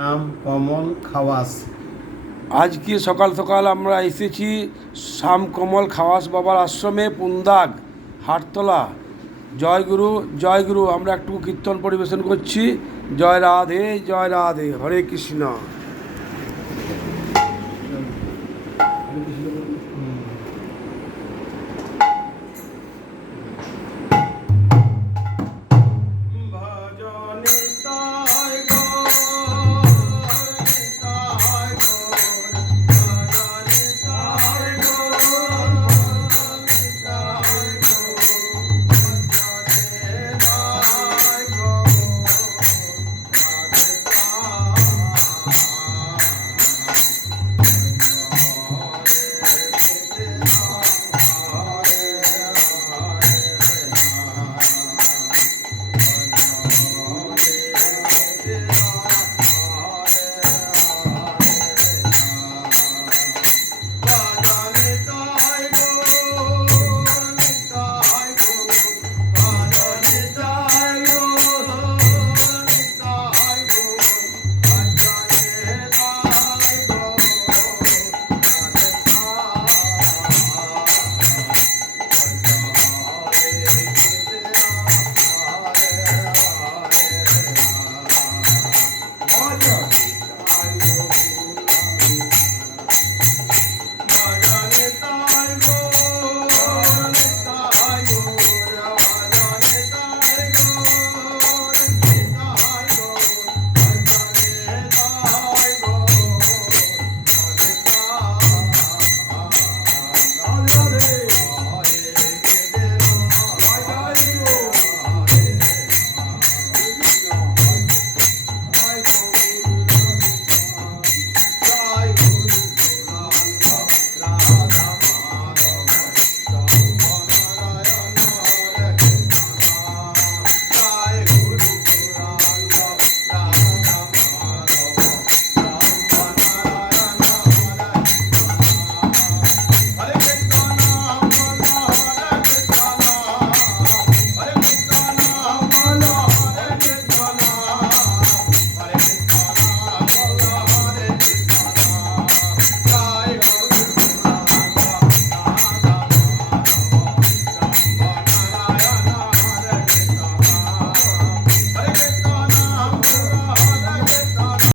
নাম কমল খাওয়াস। আজকে সকাল সকাল আমরা এসেছি শ্যামকমল খাওয়াস বাবার আশ্রমে, পুন্দাগ, হাটতলা। জয়গুরু জয়গুরু। আমরা একটু কীর্তন পরিবেশন করছি। জয় রাধে জয় রাধে, হরে কৃষ্ণ। হরে কৃষ্ণ।